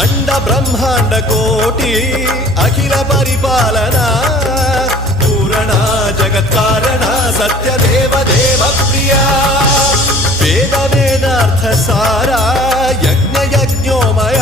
అండ బ్రహ్మాండ కోటి అఖిల పరిపాలన పూరణ జగత్కారణ సత్యదేవ దేవ ప్రియ వేద వేదార్థ సారా యజ్ఞ యజ్ఞోమయ